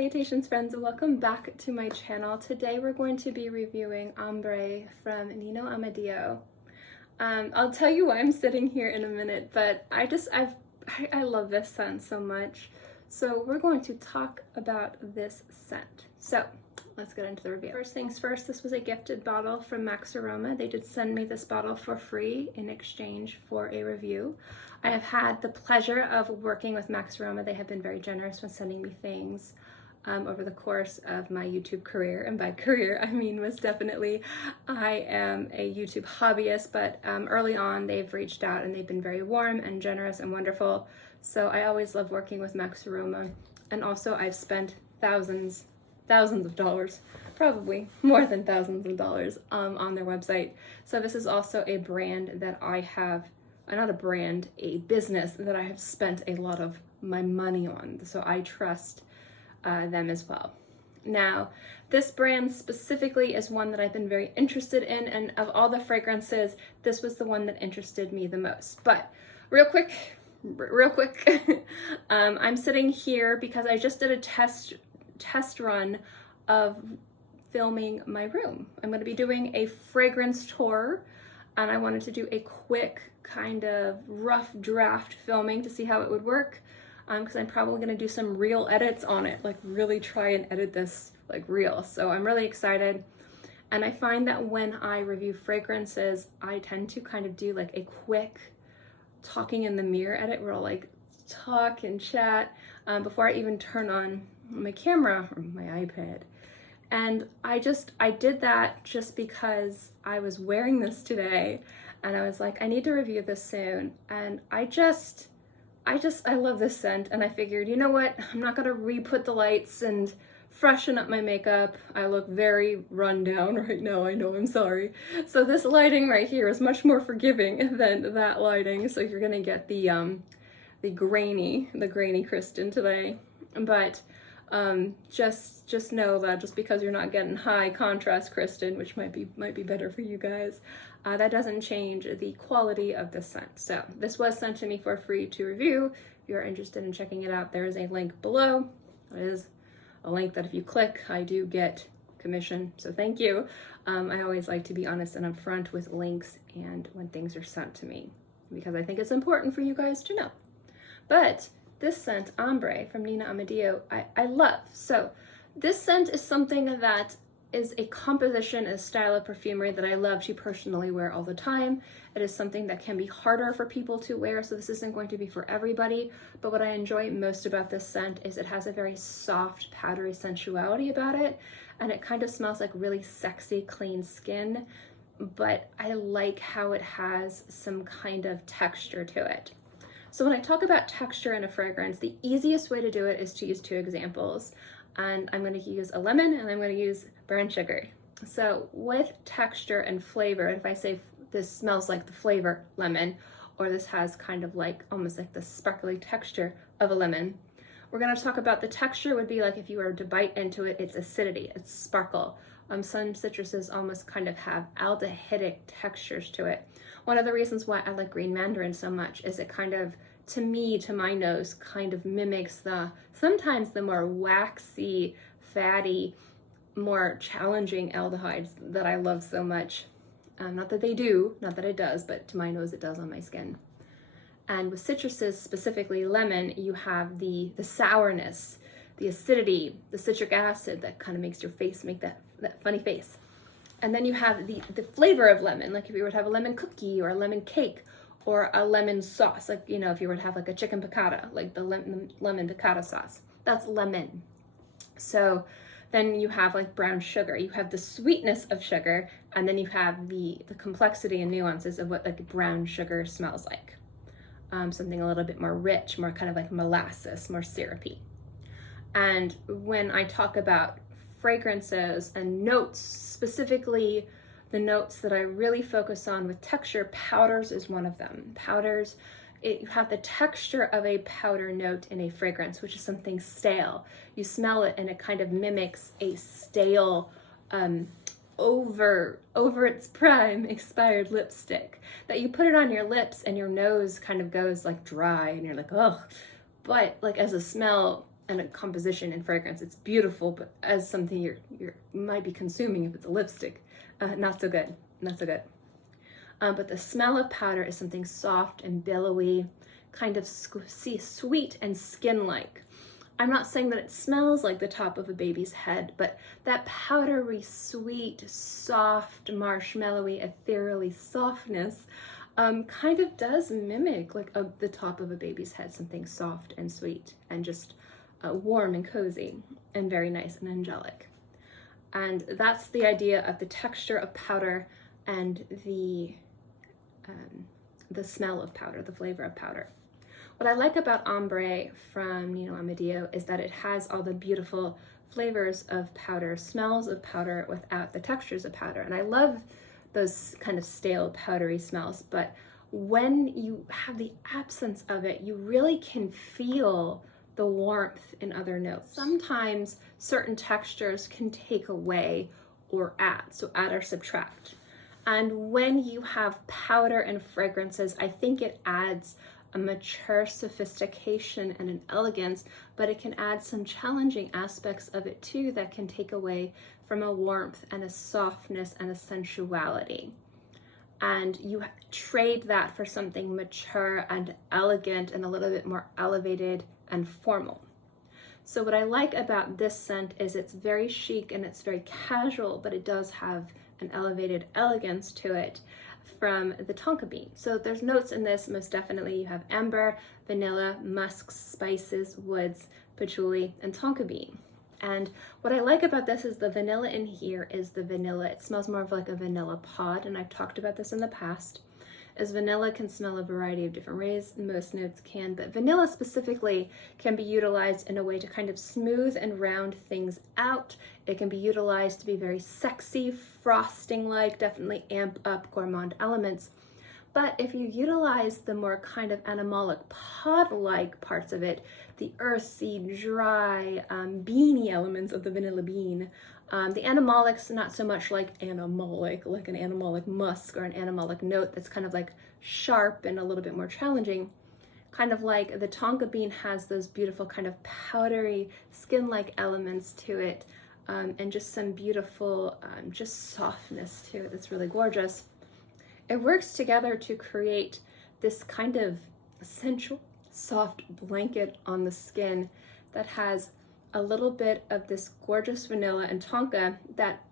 Salutations friends, welcome back to my channel. Today we're going to be reviewing Ambre from Nino Amaddeo. I'll tell you why I'm sitting here in a minute, but I love this scent so much. So we're going to talk about this scent. So let's get into the review. First things first, this was a gifted bottle from Maxaroma. They did send me this bottle for free in exchange for a review. I have had the pleasure of working with Maxaroma. They have been very generous when sending me things over the course of my YouTube career. And by career, I mean most definitely I am a YouTube hobbyist, but early on they've reached out and they've been very warm and generous and wonderful. So I always love working with Maxaroma. And also I've spent thousands of dollars, probably more than thousands of dollars on their website. So this is also a brand that I have, not a brand, a business that I have spent a lot of my money on. So I trust them as well. Now, this brand specifically is one that I've been very interested in, and of all the fragrances, this was the one that interested me the most. But real quick, I'm sitting here because I just did a test run of filming my room. I'm going to be doing a fragrance tour, and I wanted to do a quick kind of rough draft filming to see how it would work, because I'm probably going to do some real edits on it, like really try and edit this like real. So I'm really excited. And I find that when I review fragrances, I tend to kind of do like a quick talking in the mirror edit where I'll like talk and chat before I even turn on my camera or my iPad. And I did that just because I was wearing this today and I was like, I need to review this soon. And I love this scent, and I figured, you know what, I'm not gonna re-put the lights and freshen up my makeup. I look very run down right now, I know, I'm sorry. So this lighting right here is much more forgiving than that lighting. So you're gonna get the grainy Kristin today. But just know that just because you're not getting high contrast Kristin, which might be better for you guys, that doesn't change the quality of the scent. So this was sent to me for free to review. If you're interested in checking it out, there is a link below. It is a link that if you click, I do get commission, so thank you. I always like to be honest and upfront with links and when things are sent to me, because I think it's important for you guys to know. But this scent, Ambre from Nino Amaddeo, I love. So this scent is something that is a composition, a style of perfumery that I love to personally wear all the time. It is something that can be harder for people to wear, so this isn't going to be for everybody. But what I enjoy most about this scent is it has a very soft, powdery sensuality about it, and it kind of smells like really sexy, clean skin. But I like how it has some kind of texture to it. So when I talk about texture in a fragrance, the easiest way to do it is to use two examples. And I'm going to use a lemon and I'm going to use brown sugar. So with texture and flavor, if I say this smells like the flavor lemon, or this has kind of like almost like the sparkly texture of a lemon, we're going to talk about the texture would be like if you were to bite into it, it's acidity, it's sparkle. Some citruses almost kind of have aldehydic textures to it. One of the reasons why I like green mandarin so much is it kind of, to me, to my nose, kind of mimics sometimes the more waxy, fatty, more challenging aldehydes that I love so much. Not that they do, not that it does, but to my nose it does on my skin. And with citruses, specifically lemon, you have the sourness, the acidity, the citric acid that kind of makes your face make that funny face. And then you have the flavor of lemon, like if you were to have a lemon cookie or a lemon cake or a lemon sauce, like, you know, if you were to have like a chicken piccata, like the lemon piccata sauce, that's lemon. So then you have like brown sugar, you have the sweetness of sugar, and then you have the complexity and nuances of what like brown sugar smells like. Something a little bit more rich, more kind of like molasses, more syrupy. And when I talk about fragrances and notes, specifically the notes that I really focus on with texture, powders is one of them. Powders, you have the texture of a powder note in a fragrance, which is something stale. You smell it and it kind of mimics a stale, over its prime expired lipstick, that you put it on your lips and your nose kind of goes like dry and you're like, oh. But like as a smell, and a composition and fragrance. It's beautiful, but as something you might be consuming if it's a lipstick, not so good, not so good. But the smell of powder is something soft and billowy, kind of sweet and skin-like. I'm not saying that it smells like the top of a baby's head, but that powdery, sweet, soft, marshmallowy, ethereally softness kind of does mimic like the top of a baby's head, something soft and sweet and just warm and cozy and very nice and angelic. And that's the idea of the texture of powder and the smell of powder, the flavor of powder. What I like about Ambre from Nino Amaddeo is that it has all the beautiful flavors of powder, smells of powder without the textures of powder. And I love those kind of stale, powdery smells, but when you have the absence of it, you really can feel the warmth in other notes. Sometimes certain textures can take away or add, so add or subtract. And when you have powder and fragrances, I think it adds a mature sophistication and an elegance, but it can add some challenging aspects of it too that can take away from a warmth and a softness and a sensuality. And you trade that for something mature and elegant and a little bit more elevated and formal. So what I like about this scent is it's very chic and it's very casual, but it does have an elevated elegance to it from the Tonka bean. So there's notes in this, most definitely. You have amber, vanilla, musk, spices, woods, patchouli, and Tonka bean. And what I like about this is the vanilla in here is the vanilla. It smells more of like a vanilla pod, and I've talked about this in the past, as vanilla can smell a variety of different ways. Most notes can, but vanilla specifically can be utilized in a way to kind of smooth and round things out. It can be utilized to be very sexy, frosting-like, definitely amp up gourmand elements. But if you utilize the more kind of animalic pod-like parts of it, the earthy, dry, beany elements of the vanilla bean, the animalics, not so much like animalic, like an animalic musk or an animalic note that's kind of like sharp and a little bit more challenging. Kind of like the Tonka bean has those beautiful kind of powdery, skin-like elements to it, and just some beautiful, just softness to it that's really gorgeous. It works together to create this kind of sensual, soft blanket on the skin that has a little bit of this gorgeous vanilla and Tonka that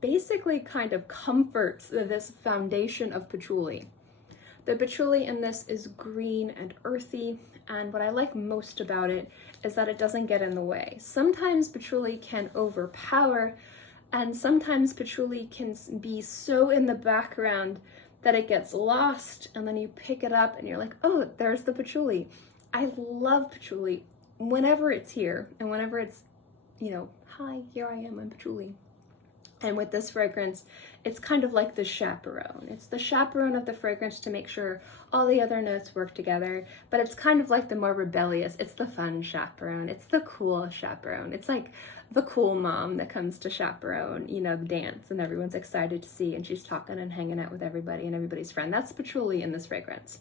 basically kind of comforts this foundation of patchouli. The patchouli in this is green and earthy, and what I like most about it is that it doesn't get in the way. Sometimes patchouli can overpower, and sometimes patchouli can be so in the background that it gets lost, and then you pick it up and you're like, oh, there's the patchouli. I love patchouli whenever it's here and whenever it's, you know, hi, here I am, I'm patchouli. And with this fragrance, it's kind of like the chaperone. It's the chaperone of the fragrance to make sure all the other notes work together, but it's kind of like the more rebellious. It's the fun chaperone. It's the cool chaperone. It's like the cool mom that comes to chaperone, you know, the dance, and everyone's excited to see, and she's talking and hanging out with everybody and everybody's friend. That's patchouli in this fragrance.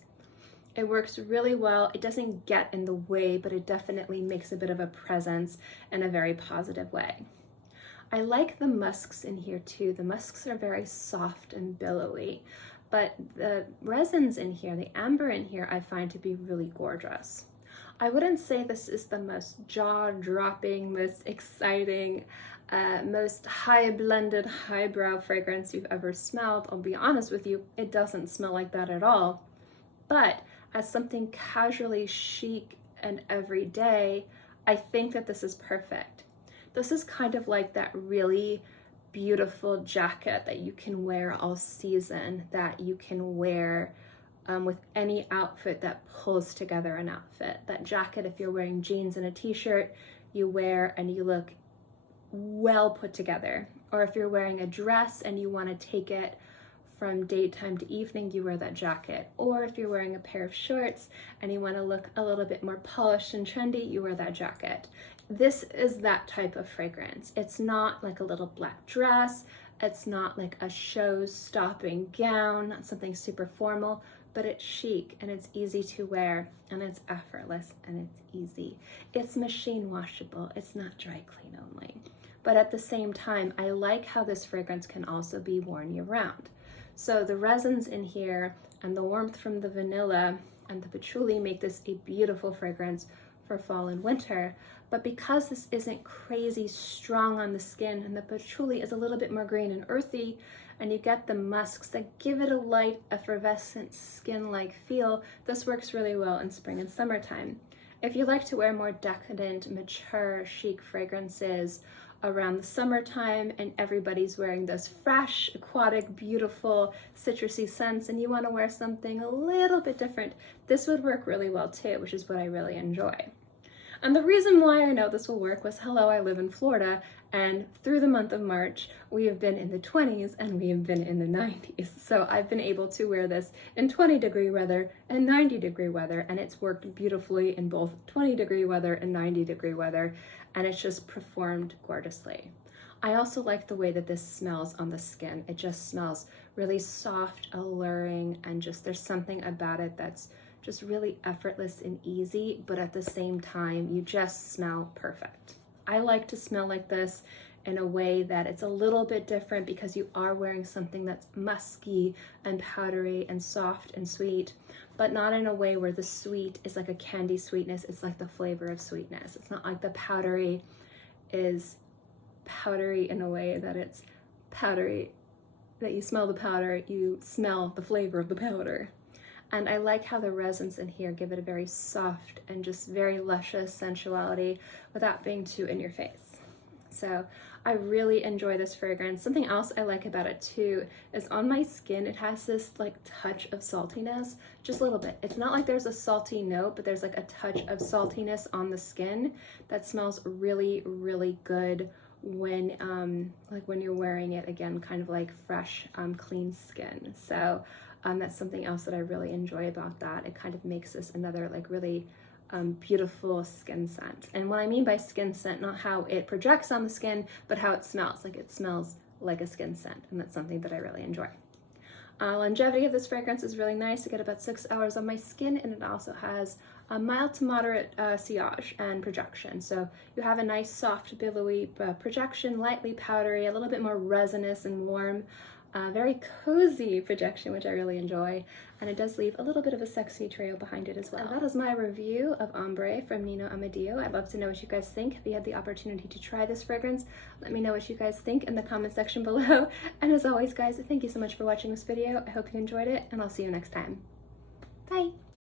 It works really well. It doesn't get in the way, but it definitely makes a bit of a presence in a very positive way. I like the musks in here too. The musks are very soft and billowy, but the resins in here, the amber in here, I find to be really gorgeous. I wouldn't say this is the most jaw-dropping, most exciting, most high-blended, highbrow fragrance you've ever smelled. I'll be honest with you, it doesn't smell like that at all. But as something casually chic and everyday, I think that this is perfect. This is kind of like that really beautiful jacket that you can wear all season, that you can wear with any outfit that pulls together an outfit. That jacket, if you're wearing jeans and a t-shirt, you wear and you look well put together. Or if you're wearing a dress and you want to take it from daytime to evening, you wear that jacket. Or if you're wearing a pair of shorts and you want to look a little bit more polished and trendy, you wear that jacket. This is that type of fragrance. It's not like a little black dress. It's not like a show-stopping gown, not something super formal, but it's chic and it's easy to wear and it's effortless and it's easy. It's machine washable, it's not dry clean only. But at the same time, I like how this fragrance can also be worn year round. So the resins in here and the warmth from the vanilla and the patchouli make this a beautiful fragrance for fall and winter. But because this isn't crazy strong on the skin and the patchouli is a little bit more green and earthy, and you get the musks that give it a light, effervescent, skin-like feel, this works really well in spring and summertime. If you like to wear more decadent, mature, chic fragrances around the summertime and everybody's wearing those fresh, aquatic, beautiful, citrusy scents and you want to wear something a little bit different, this would work really well too, which is what I really enjoy. And the reason why I know this will work was, hello, I live in Florida, and through the month of March, we have been in the 20s and we have been in the 90s. So I've been able to wear this in 20-degree weather and 90-degree weather, and it's worked beautifully in both 20-degree weather and 90-degree weather, and it's just performed gorgeously. I also like the way that this smells on the skin. It just smells really soft, alluring, and just there's something about it that's just really effortless and easy, but at the same time, you just smell perfect. I like to smell like this in a way that it's a little bit different because you are wearing something that's musky and powdery and soft and sweet, but not in a way where the sweet is like a candy sweetness. It's like the flavor of sweetness. It's not like the powdery is powdery in a way that it's powdery, that you smell the powder, you smell the flavor of the powder. And I like how the resins in here give it a very soft and just very luscious sensuality without being too in your face. So I really enjoy this fragrance. Something else I like about it too is on my skin, it has this like touch of saltiness, just a little bit. It's not like there's a salty note, but there's like a touch of saltiness on the skin that smells really, really good when like when you're wearing it, again, kind of like fresh, clean skin. So that's something else that I really enjoy about that. It kind of makes this another like really beautiful skin scent. And what I mean by skin scent, not how it projects on the skin, but how it smells. Like it smells like a skin scent, and that's something that I really enjoy. Longevity of this fragrance is really nice. I get about 6 hours on my skin, and it also has a mild to moderate sillage and projection. So you have a nice soft billowy projection, lightly powdery, a little bit more resinous and warm. Very cozy projection, which I really enjoy, and it does leave a little bit of a sexy trail behind it as well. And that is my review of Ambre from Nino Amaddeo. I'd love to know what you guys think. If you had the opportunity to try this fragrance, let me know what you guys think in the comment section below. And as always, guys, thank you so much for watching this video. I hope you enjoyed it, and I'll see you next time. Bye!